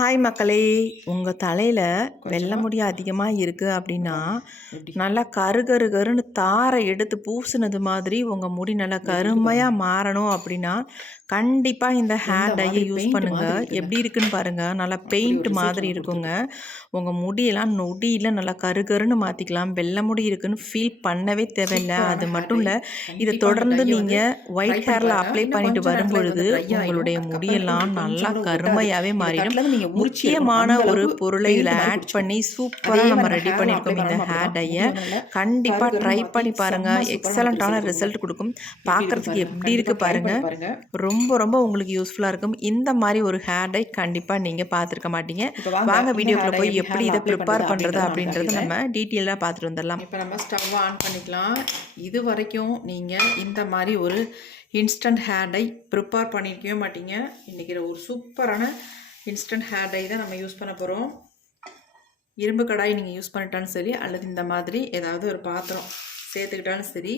Hi மக்களே, உங்கள் தலையில் வெள்ளை முடி அதிகமாக இருக்குது அப்படின்னா நல்லா கரு கரு கருன்னு தாரை எடுத்து பூசினது மாதிரி உங்கள் முடி நல்லா கருமையாக மாறணும் அப்படின்னா கண்டிப்பாக இந்த ஹேர் டையை யூஸ் பண்ணுங்கள். எப்படி இருக்குன்னு பாருங்கள், நல்லா பெயிண்ட் மாதிரி இருக்குங்க. உங்கள் முடியெல்லாம் நொடியில் நல்லா கரு கருன்னு மாற்றிக்கலாம். வெள்ளை முடி இருக்குன்னு ஃபீல் பண்ணவே தேவையில்லை. அது மட்டும் இல்லை, இதை தொடர்ந்து நீங்கள் ஒயிட் ஹேரில் அப்ளை பண்ணிட்டு வரும்பொழுது உங்களுடைய முடியெல்லாம் நல்லா கருமையாகவே மாறிடும். முக்கியமான ஒரு பொருளை இதில் ஆட் பண்ணி சூப்பராக நம்ம ரெடி பண்ணியிருக்கோம். இந்த ஹேர் டையை கண்டிப்பாக ட்ரை பண்ணி பாருங்கள். எக்ஸலண்ட்டான ரிசல்ட் கொடுக்கும். பார்க்குறதுக்கு எப்படி இருக்குது பாருங்கள், ரொம்ப ரொம்ப உங்களுக்கு யூஸ்ஃபுல்லாக இருக்கும். இந்த மாதிரி ஒரு ஹேர் டை கண்டிப்பாக நீங்கள் பார்த்துருக்க மாட்டீங்க. வாங்க வீடியோக்குள்ள போய் எப்படி இதை ப்ரிப்பேர் பண்ணுறது அப்படின்றத நம்ம டீட்டெயிலாக பார்த்துட்டு வந்துடலாம். இப்போ நம்ம ஸ்டவ் ஆன் பண்ணிக்கலாம். இது வரைக்கும் நீங்கள் இந்த மாதிரி ஒரு இன்ஸ்டன்ட் ஹேர் டை ப்ரிப்பேர் பண்ணியிருக்கவே மாட்டீங்க. இன்றைக்கி ஒரு சூப்பரான இன்ஸ்டன்ட் ஹேர் டை தான் நம்ம யூஸ் பண்ண போகிறோம். இரும்பு கடாய் நீங்கள் யூஸ் பண்ணிட்டாலும் சரி, அல்லது இந்த மாதிரி ஏதாவது ஒரு பாத்திரம் சேர்த்துக்கிட்டாலும் சரி.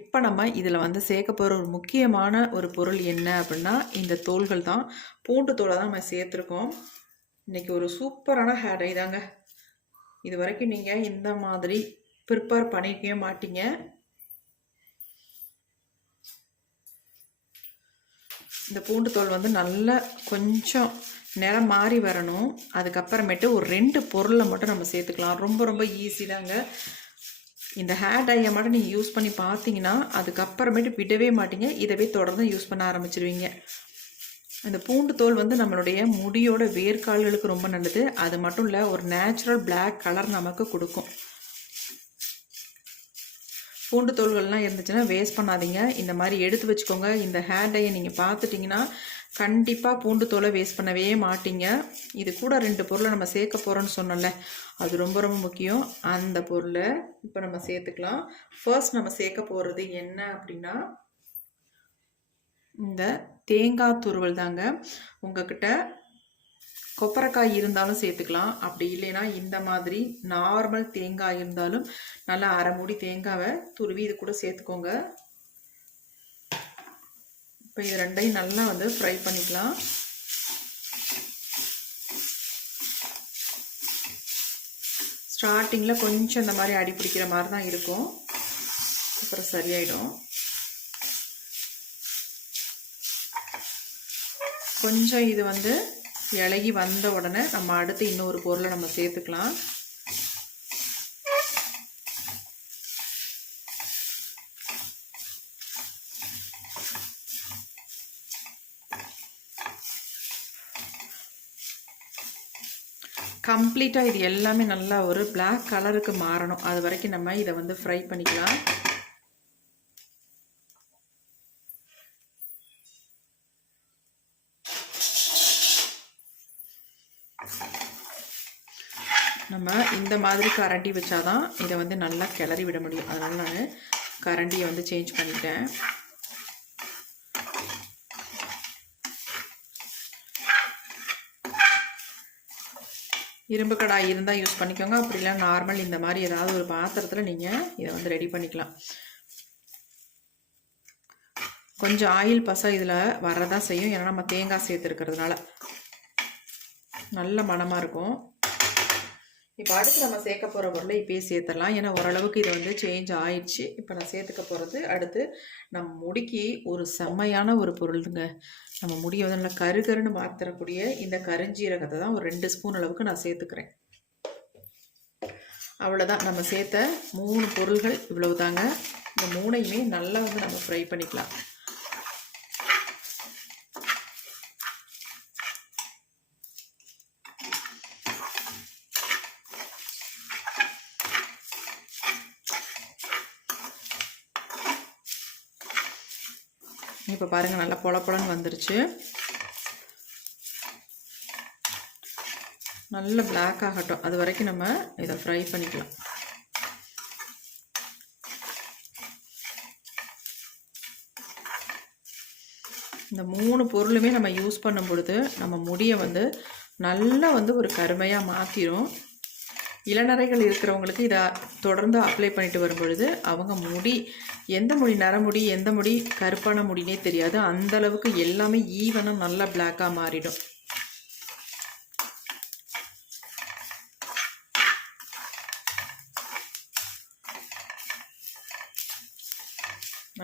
இப்போ நம்ம இதில் சேர்க்க போகிற ஒரு முக்கியமான ஒரு பொருள் என்ன அப்படின்னா இந்த தோல்கள் தான். பூண்டு தோலை தான் நம்ம சேர்த்துருக்கோம். இன்றைக்கி ஒரு சூப்பரான ஹேர் டை தாங்க. இது வரைக்கும் நீங்கள் இந்த மாதிரி ப்ரிப்பேர் பண்ணிக்கவே மாட்டீங்க. இந்த பூண்டு தோல் நல்லா கொஞ்சம் நிறம் மாறி வரணும். அதுக்கப்புறமேட்டு ஒரு 2 பொருளை மட்டும் நம்ம சேர்த்துக்கலாம். ரொம்ப ரொம்ப ஈஸி தாங்க. இந்த ஹேர் டையை மட்டும் நீங்கள் யூஸ் பண்ணி பார்த்தீங்கன்னா அதுக்கப்புறமேட்டு விடவே மாட்டீங்க. இதவே தொடர்ந்து யூஸ் பண்ண ஆரம்பிச்சிருவீங்க. இந்த பூண்டு தோல் நம்மளுடைய முடியோட வேர்க்கால்களுக்கு ரொம்ப நல்லது. அது மட்டும் இல்லை, ஒரு நேச்சுரல் பிளாக் கலர் நமக்கு கொடுக்கும். பூண்டு தோல்கள்லாம் இருந்துச்சுன்னா வேஸ்ட் பண்ணாதீங்க. இந்த மாதிரி எடுத்து வச்சுக்கோங்க. இந்த ஹேர் டையை நீங்கள் பார்த்துட்டிங்கன்னா கண்டிப்பாக பூண்டு தோலை வேஸ்ட் பண்ணவே மாட்டீங்க. இது கூட 2 பொருளை நம்ம சேர்க்க போகிறோன்னு சொன்னோம்ல, அது ரொம்ப ரொம்ப முக்கியம். அந்த பொருளை இப்போ நம்ம சேர்த்துக்கலாம். ஃபர்ஸ்ட் நம்ம சேர்க்க போகிறது என்ன அப்படின்னா இந்த தேங்காய் துருவல் தாங்க. உங்ககிட்ட கொப்பரைக்காய் இருந்தாலும் சேர்த்துக்கலாம். அப்படி இல்லைன்னா இந்த மாதிரி நார்மல் தேங்காய் இருந்தாலும் நல்லா அரை மூடி தேங்காவை துருவி இது கூட சேர்த்துக்கோங்க. இப்போ இது ரெண்டையும் நல்லா ஃப்ரை பண்ணிக்கலாம். ஸ்டார்டிங்கில் கொஞ்சம் இந்த மாதிரி அடி பிடிக்கிற மாதிரி தான் இருக்கும், அப்புறம் சரியாயிடும். கொஞ்சம் இது இலகி வந்த உடனே நம்ம அடுத்து இன்னொரு பொருளை நம்ம சேர்த்துக்கலாம். கம்ப்ளீட்டாக இது எல்லாமே நல்லா ஒரு பிளாக் கலருக்கு மாறணும். அது வரைக்கும் நம்ம இதை ஃப்ரை பண்ணிக்கலாம். நம்ம இந்த மாதிரி கரண்டி வச்சாதான் இதை நல்லா கிளறி விட முடியும். அதனால் நான் கரண்டியை சேஞ்ச் பண்ணிட்டேன். இரும்பு கடாய் இருந்தால் யூஸ் பண்ணிக்கோங்க. அப்படி இல்லை நார்மல் இந்த மாதிரி ஏதாவது ஒரு பாத்திரத்தில் நீங்கள் இதை ரெடி பண்ணிக்கலாம். கொஞ்சம் ஆயில் பசை இதில் வரதான் செய்யும். ஏன்னா நம்ம தேங்காய் சேர்த்துருக்கிறதுனால நல்ல மணமாக இருக்கும். இப்போ அடுத்து நம்ம சேர்க்க போகிற பொருளை இப்போயே சேர்த்துடலாம். ஏன்னா ஓரளவுக்கு இது சேஞ்ச் ஆயிடுச்சு. இப்போ நான் சேர்த்துக்க போகிறது அடுத்து நம்ம முடிக்கு ஒரு செம்மையான ஒரு பொருளுங்க. நம்ம முடியை நல்லா கருகருன்னு மாற்றக்கூடிய இந்த கருஞ்சீரகத்தை தான் ஒரு 2 ஸ்பூன் அளவுக்கு நான் சேர்த்துக்கிறேன். அவ்வளோதான், நம்ம சேர்த்த 3 பொருள்கள் இவ்வளவு தாங்க. இந்த 3ஐயுமே நல்லா நம்ம ஃப்ரை பண்ணிக்கலாம். இப்போ பாருங்கள், நல்லா பொலப்பொலன்னு வந்துருச்சு. நல்ல பிளாக் ஆகட்டும், அது வரைக்கும் நம்ம இதை ஃப்ரை பண்ணிக்கலாம். இந்த 3 பொருளுமே நம்ம யூஸ் பண்ணும் பொழுது நம்ம முடியை நல்லா ஒரு கருமையாக மாற்றிடும். இளநரைகள் இருக்கிறவங்களுக்கு இதை தொடர்ந்து அப்ளை பண்ணிட்டு வரும் பொழுது அவங்க முடி எந்த முடி நரமுடி எந்த முடி கருப்பான முடினே தெரியாது. அந்த அளவுக்கு எல்லாமே ஈவனாக நல்லா பிளாக்காக மாறிடும்.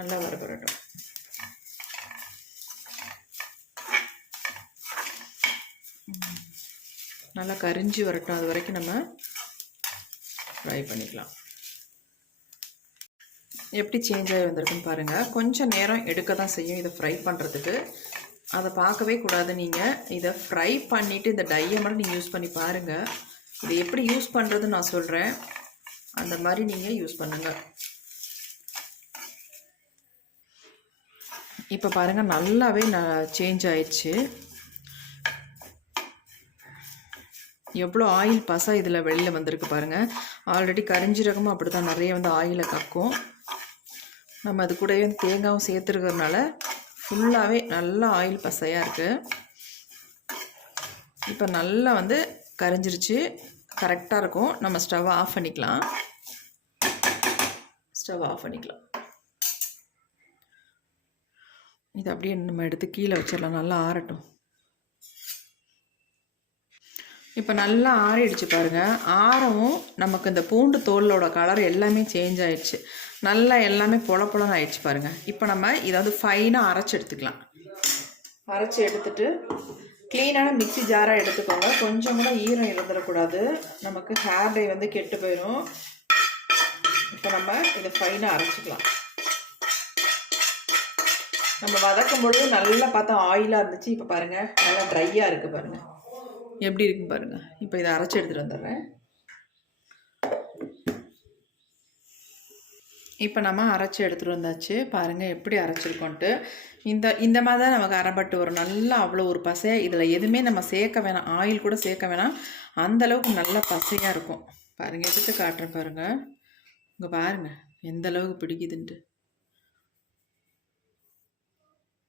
நல்லா வறுபடட்டும். நல்லா கரிஞ்சு வரட்டும். அது வரைக்கும் நம்ம ஃப்ரை பண்ணிக்கலாம். எப்படி சேஞ்ச் ஆகி வந்திருக்குன்னு பாருங்கள். கொஞ்சம் நேரம் எடுக்க தான் செய்யும் இதை ஃப்ரை பண்ணுறதுக்கு. அதை பார்க்கவே கூடாது. நீங்கள் இதை ஃப்ரை பண்ணிவிட்டு இந்த டையை மட்டும் நீங்கள் யூஸ் பண்ணி பாருங்கள். இதை எப்படி யூஸ் பண்ணுறதுன்னு நான் சொல்கிறேன். அந்த மாதிரி நீங்கள் யூஸ் பண்ணுங்கள். இப்போ பாருங்கள் நல்லாவே சேஞ்ச் ஆயிடுச்சு. எவ்வளோ ஆயில் பசா இதில் வெளியில் வந்திருக்கு பாருங்கள். ஆல்ரெடி கரிஞ்சீரகமும் அப்படி தான் நிறைய வந்து ஆயிலை கக்கும். நம்ம அது கூடவே தேங்காயும் சேர்த்துருக்கிறதுனால ஃபுல்லாகவே நல்லா ஆயில் பசையாக இருக்குது. இப்போ நல்லா வந்து கரிஞ்சிருச்சு. கரெக்டாக இருக்கும். நம்ம ஸ்டவ்வை ஆஃப் பண்ணிக்கலாம். இது அப்படியே நம்ம எடுத்து கீழே வச்சிடலாம். நல்லா ஆறட்டும். இப்போ நல்லா ஆறிடுச்சு பாருங்கள். ஆறவும் நமக்கு இந்த பூண்டு தோலோட கலர் எல்லாமே சேஞ்ச் ஆயிடுச்சு. நல்லா எல்லாமே பொலன்னு ஆயிடுச்சு பாருங்கள். இப்போ நம்ம இதை வந்து ஃபைனாக அரைச்சி எடுத்துக்கலாம். அரைச்சி எடுத்துட்டு க்ளீனான மிக்ஸி ஜாராக எடுத்துக்கோங்க. கொஞ்சம் கூட ஈரம் இருந்துடக்கூடாது. நமக்கு ஹேர் டை வந்து கெட்டு போயிடும். இப்போ நம்ம இதை ஃபைனாக அரைச்சிக்கலாம். நம்ம வதக்கும் பொழுது நல்லா பார்த்தா ஆயிலாக இருந்துச்சு. இப்போ பாருங்கள் நல்லா ட்ரையாக இருக்குது பாருங்கள். எப்படி இருக்குன்னு பாருங்கள். இப்போ இதை அரைச்சி எடுத்துகிட்டு வந்துடுறேன். இப்போ நம்ம அரைச்சி எடுத்துகிட்டு வந்தாச்சு. பாருங்கள் எப்படி அரைச்சிருக்கோன்ட்டு. இந்த மாதிரி தான் நமக்கு அரைப்பட்டு வரும். நல்லா அவ்வளோ ஒரு பசையாக. இதில் எதுவுமே நம்ம சேர்க்க வேணாம். ஆயில் கூட சேர்க்க வேணாம். அந்தளவுக்கு நல்லா பசையாக இருக்கும். பாருங்கள் எடுத்து காட்டுறேன் பாருங்கள். இங்கே பாருங்கள் எந்த அளவுக்கு பிடிக்குதுன்ட்டு.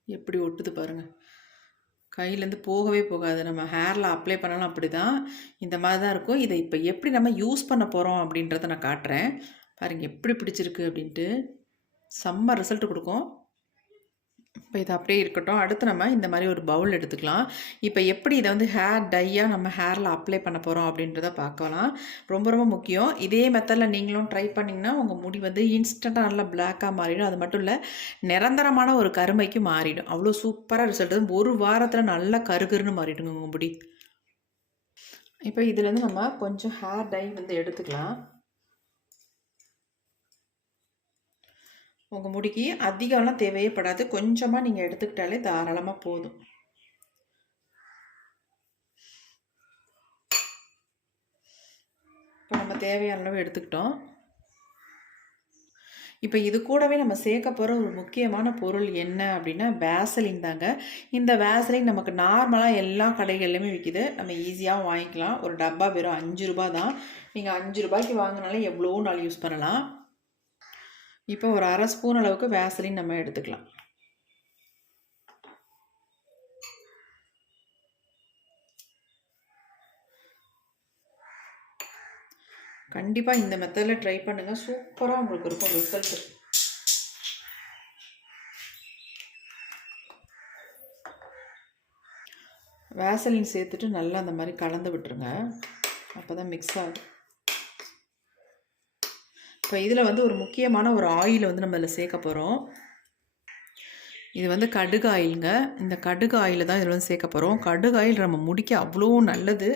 எப்படி ஒட்டுது பாருங்கள். கையிலேருந்து போகவே போகாது. நம்ம ஹேரில் அப்ளை பண்ணாலும் அப்படி தான். இந்த மாதிரி தான் இருக்கும். இதை இப்போ எப்படி நம்ம யூஸ் பண்ண போகிறோம் அப்படின்றத நான் காட்டுறேன். பாருங்கள் எப்படி பிடிச்சிருக்கு அப்படின்ட்டு. செம்ம ரிசல்ட் கொடுக்கும். இப்போ இது அப்படியே இருக்கட்டும். அடுத்து நம்ம இந்த மாதிரி ஒரு பவுல் எடுத்துக்கலாம். இப்போ எப்படி இதை வந்து ஹேர் டையாக நம்ம ஹேரில் அப்ளை பண்ண போகிறோம் அப்படின்றத பார்க்கலாம். ரொம்ப ரொம்ப முக்கியம். இதே மெத்தடில் நீங்களும் ட்ரை பண்ணிங்கன்னா உங்கள் முடி வந்து இன்ஸ்டண்ட்டாக நல்லா பிளாக்காக மாறிடும். அது மட்டும் இல்லை, நிரந்தரமான ஒரு கருமைக்கு மாறிடும். அவ்வளோ சூப்பராக ரிசல்ட். ஒரு வாரத்தில் நல்லா கருகருன்னு மாறிடுங்க உங்கள் முடி. இப்போ இதுலேருந்து நம்ம கொஞ்சம் ஹேர் டை வந்து எடுத்துக்கலாம். உங்கள் முடிக்கு அதிகம்லாம் தேவையே படாது. கொஞ்சமாக நீங்கள் எடுத்துக்கிட்டாலே தாராளமாக போதும். இப்போ நம்ம தேவையான அளவு எடுத்துக்கிட்டோம். இப்போ இது கூடவே நம்ம சேர்க்க போகிற ஒரு முக்கியமான பொருள் என்ன அப்படின்னா வேசலின் தாங்க. இந்த வேசலின் நமக்கு நார்மலாக எல்லா கடைகள்லையுமே விற்கிது. நம்ம ஈஸியாக வாங்கிக்கலாம். ஒரு டப்பா வெறும் 5 ரூபா தான். நீங்கள் 5 ரூபாய்க்கு வாங்கினாலே எவ்வளோ நாள் யூஸ் பண்ணலாம். இப்போ ஒரு 1/2 ஸ்பூன் அளவுக்கு வேசலின் நம்ம எடுத்துக்கலாம். கண்டிப்பாக இந்த மெத்தடில் ட்ரை பண்ணுங்கள். சூப்பராக உங்களுக்கு இருக்கும் ரிசல்ட். வேசலின் சேர்த்துட்டு நல்லா அந்த மாதிரி கலந்து விட்டுருங்க. அப்போ தான் மிக்ஸ் ஆகும். இப்போ இதில் வந்து ஒரு முக்கியமான ஒரு ஆயில் வந்து நம்ம இதில் சேர்க்க போகிறோம். இது வந்து கடுகு ஆயிலுங்க. இந்த கடுகு ஆயிலை தான் இதில் வந்து சேர்க்க போகிறோம். கடுகு ஆயில் நம்ம முடிக்க அவ்வளோ நல்லது.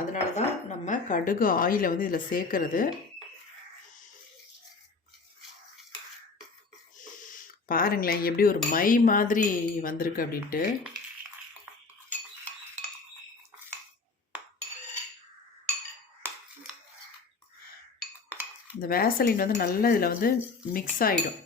அதனால தான் நம்ம கடுகு ஆயிலை வந்து இதில் சேர்க்கறது. பாருங்களேன் எப்படி ஒரு மை மாதிரி வந்திருக்கு அப்படின்ட்டு. இந்த வேசலின் வந்து நல்லா இதில் வந்து மிக்ஸ் ஆகிடும்.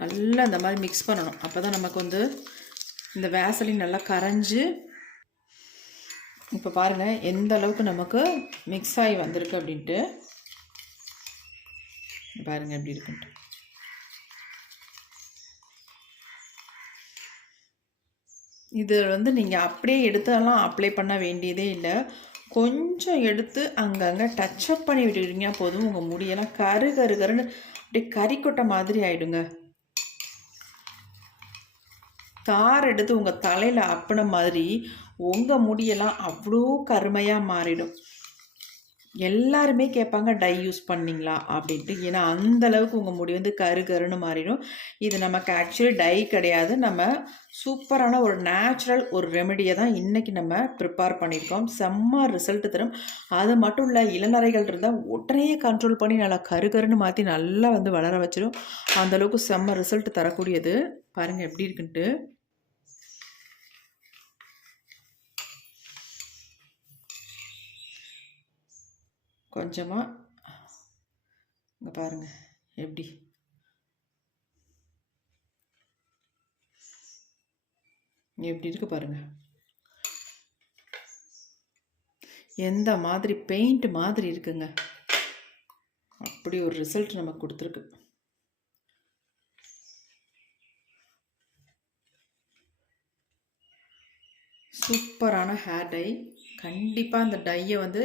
நல்லா இந்த மாதிரி மிக்ஸ் பண்ணணும். அப்போ தான் நமக்கு வந்து இந்த வேசலின் நல்லா கரைஞ்சி. இப்போ பாருங்கள் எந்த அளவுக்கு நமக்கு மிக்ஸ் ஆகி வந்திருக்கு அப்படின்ட்டு. பாருங்கள் எப்படி இருக்குன்ட்டு. இது வந்து நீங்கள் அப்படியே எடுத்தெல்லாம் அப்ளை பண்ண வேண்டியதே இல்லை. கொஞ்சம் எடுத்து அங்கங்கே டச்சப் பண்ணி விட்டுக்கிட்டீங்க போதும். உங்கள் முடியெல்லாம் கருன்னு அப்படியே கறிக்கொட்டை மாதிரி ஆகிடுங்க. தார் எடுத்து உங்கள் தலையில் அப்பின மாதிரி உங்கள் முடியெல்லாம் அவ்வளோ கருமையாக மாறிடும். எல்லாருமே கேட்பாங்க டை யூஸ் பண்ணிங்களா அப்படின்ட்டு. ஏன்னா அந்தளவுக்கு உங்கள் முடி வந்து கருன்னு மாறிடும். இது நமக்கு ஆக்சுவலி டை கிடையாது. நம்ம சூப்பரான ஒரு நேச்சுரல் ஒரு ரெமெடியை தான் இன்றைக்கி நம்ம ப்ரிப்பேர் பண்ணியிருக்கோம். செம்ம ரிசல்ட் தரும். அது மட்டும் இல்லை, இளநரைகள் இருந்தால் உடனே கண்ட்ரோல் பண்ணி நல்லா கருன்னு மாற்றி நல்லா வந்து வளர வச்சிடும். அந்தளவுக்கு செம்ம ரிசல்ட் தரக்கூடியது. பாருங்கள் எப்படி இருக்குன்ட்டு. கொஞ்சமாக இங்கே பாருங்கள் எப்படி எப்படி இருக்கு பாருங்கள். எந்த மாதிரி பெயிண்ட் மாதிரி இருக்குங்க. அப்படி ஒரு ரிசல்ட் நமக்கு கொடுத்துருக்கு. சூப்பரான ஹேர் டை. கண்டிப்பாக அந்த டையை வந்து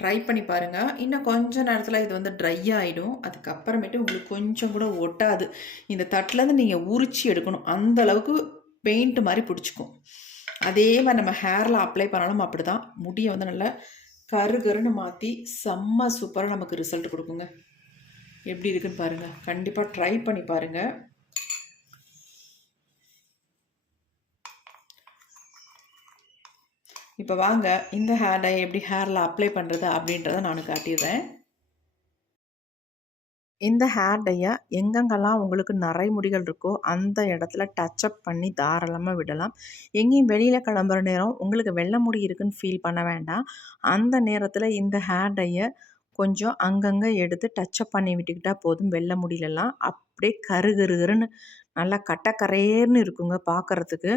ட்ரை பண்ணி பாருங்கள். இன்னும் கொஞ்சம் நேரத்தில் இது வந்து ட்ரை ஆகிடும். அதுக்கப்புறமேட்டு உங்களுக்கு கொஞ்சம் கூட ஒட்டாது. இந்த தட்டிலேருந்து நீங்கள் உரிச்சி எடுக்கணும். அந்த அளவுக்கு பெயிண்ட் மாதிரி பிடிச்சிக்கும். அதே மாதிரி நம்ம ஹேரில் அப்ளை பண்ணாலும் அப்படி தான் முடியை வந்து நல்லா கருன்னு மாற்றி செம்ம சூப்பராக நமக்கு ரிசல்ட் கொடுக்குங்க. எப்படி இருக்குன்னு பாருங்கள். கண்டிப்பாக ட்ரை பண்ணி பாருங்கள். இப்போ வாங்க இந்த ஹேர் டை எப்படி ஹேரில் அப்ளை பண்ணுறது அப்படின்றத நான் காட்டிடுறேன். இந்த ஹேர் டையை எங்கெங்கெல்லாம் உங்களுக்கு நிறைய முடிகள் இருக்கோ அந்த இடத்துல டச்சப் பண்ணி தாராளமாக விடலாம். எங்கேயும் வெளியில் கிளம்புற நேரம் உங்களுக்கு வெள்ளை முடி இருக்குன்னு ஃபீல் பண்ண வேண்டாம். அந்த நேரத்தில் இந்த ஹேர் டையை கொஞ்சம் அங்கங்கே எடுத்து டச்சப் பண்ணி விட்டுக்கிட்டால் போதும். வெள்ளை முடியலெல்லாம் அப்படியே கருன்னு நல்லா கட்டக்கரேர்னு இருக்குங்க பார்க்குறதுக்கு.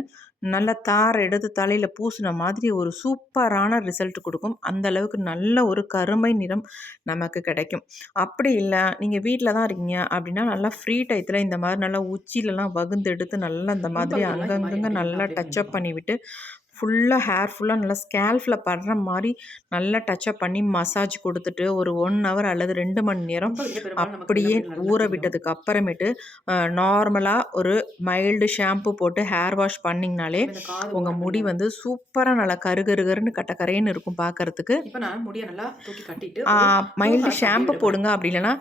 நல்லா தார் எடுத்து தலையில் பூசின மாதிரி ஒரு சூப்பரான ரிசல்ட் கொடுக்கும். அந்தளவுக்கு நல்ல ஒரு கருமை நிறம் நமக்கு கிடைக்கும். அப்படி இல்லை நீங்கள் வீட்டில் தான் இருக்கீங்க அப்படின்னா நல்லா ஃப்ரீ டயத்தில் இந்த மாதிரி நல்லா உச்சிலெலாம் வகுந்து எடுத்து நல்லா இந்த மாதிரி அங்கங்கங்கே நல்லா டச்சப் பண்ணிவிட்டு ஹேர் ஃபுல்லாக நல்லா ஸ்கேல்ஃபில் படுற மாதிரி நல்லா டச்சப் பண்ணி மசாஜ் கொடுத்துட்டு ஒரு 1 ஹவர் அல்லது 2 மணி நேரம் அப்படியே ஊற விட்டதுக்கு அப்புறமேட்டு நார்மலாக ஒரு மைல்டு ஷாம்பு போட்டு ஹேர் வாஷ் பண்ணிங்கனாலே உங்கள் முடி வந்து சூப்பராக நல்லா கருன்னு கட்டக்கரைன்னு இருக்கும் பார்க்குறதுக்கு. இப்போ நான் முடியை நல்லா தூக்கி கட்டிட்டு மைல்டு ஷாம்பு போடுங்க. அப்படி இல்லைன்னா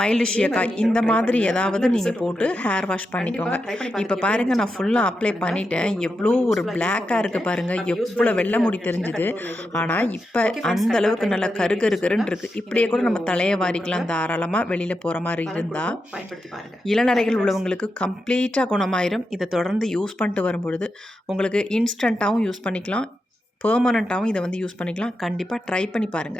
மைல்டு ஷியக்காய் இந்த மாதிரி ஏதாவது நீங்கள் போட்டு ஹேர் வாஷ் பண்ணிக்கோங்க. இப்போ பாருங்கள், நான் ஃபுல்லாக அப்ளை பண்ணிட்டேன். எவ்வளோ ஒரு பிளாக்காக இருக்குது பாருங்கள். எவ்வளோ வெள்ளை முடி தெரிஞ்சுது. ஆனால் இப்போ அந்த அளவுக்கு நல்லா கருன்னு இருக்குது. இப்படியே கூட நம்ம தலையை வாரிக்கலாம் தாராளமாக வெளியில் போகிற மாதிரி இருந்தால். இளநரைகள் உள்ளவங்களுக்கு கம்ப்ளீட்டாக குணமாயிரும். இதை தொடர்ந்து யூஸ் பண்ணிட்டு வரும்பொழுது உங்களுக்கு இன்ஸ்டண்ட்டாகவும் யூஸ் பண்ணிக்கலாம், பெர்மனண்ட்டாகவும் இதை வந்து யூஸ் பண்ணிக்கலாம். கண்டிப்பாக ட்ரை பண்ணி பாருங்கள்.